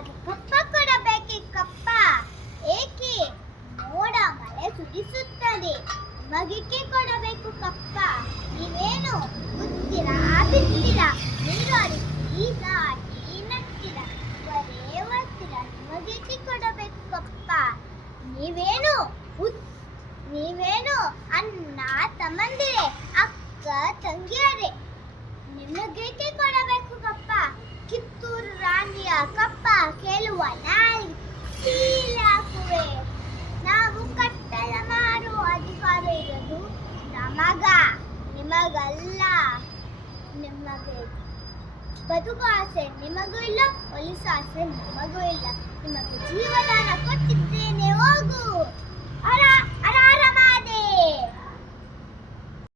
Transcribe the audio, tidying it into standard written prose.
ನಿನಗೆ ಕಪ್ಪ ಕೊಡಬೇಕೆ ಕಪ್ಪ? ಏಕೆ? ಮೋಡ ಮಳೆ ಸುರಿಸುತ್ತದೆ, ನಿಮಗೇಕೆ ಕೊಡಬೇಕು ಕಪ್ಪ? ನೀವೇನು ಗೊತ್ತಿರಾ ಬಿತ್ತೀರಾ, ನೀರು ಹರಿಸಿ ನಾಟಿ ನಟ್ಟಿರ, ಬರೇ ಬರ್ತೀರ, ನಿಮಗೇಕೆ ಕೊಡಬೇಕು ಕಪ್ಪ? ನೀವೇನು ನೀವೇನು ಅಣ್ಣ ತಮ್ಮಂದಿರೇ, ಅಕ್ಕ ತಂಗಿಯರೇ, ನಿಮಗೇಕೆ ಕೊಡಬೇಕು ಕಪ್ಪ? ಕಿತ್ತೂರು ರಾಣಿಯ ಕಪ್ಪ ಕೇಳುವ ನಾಯಿ ಕೀಲಾಕುವೆ. ನಾವು ಕಟ್ಟಡ ಮಾರುವ ಅಧಿಕಾರ ಇರೋದು ನಮಗ, ನಿಮಗಲ್ಲ. ನಿಮಗೆ ಬದುಕು ಆಸೆ ನಿಮಗೂ ಇಲ್ಲ, ಒಲಿಸ ಆಸೆ ನಿಮಗೂ ಇಲ್ಲ. ನಿಮಗೆ ಜೀವದಾನ ಕೊಟ್ಟಿದ್ದೇನೆ, ಹೋಗು. ಅರ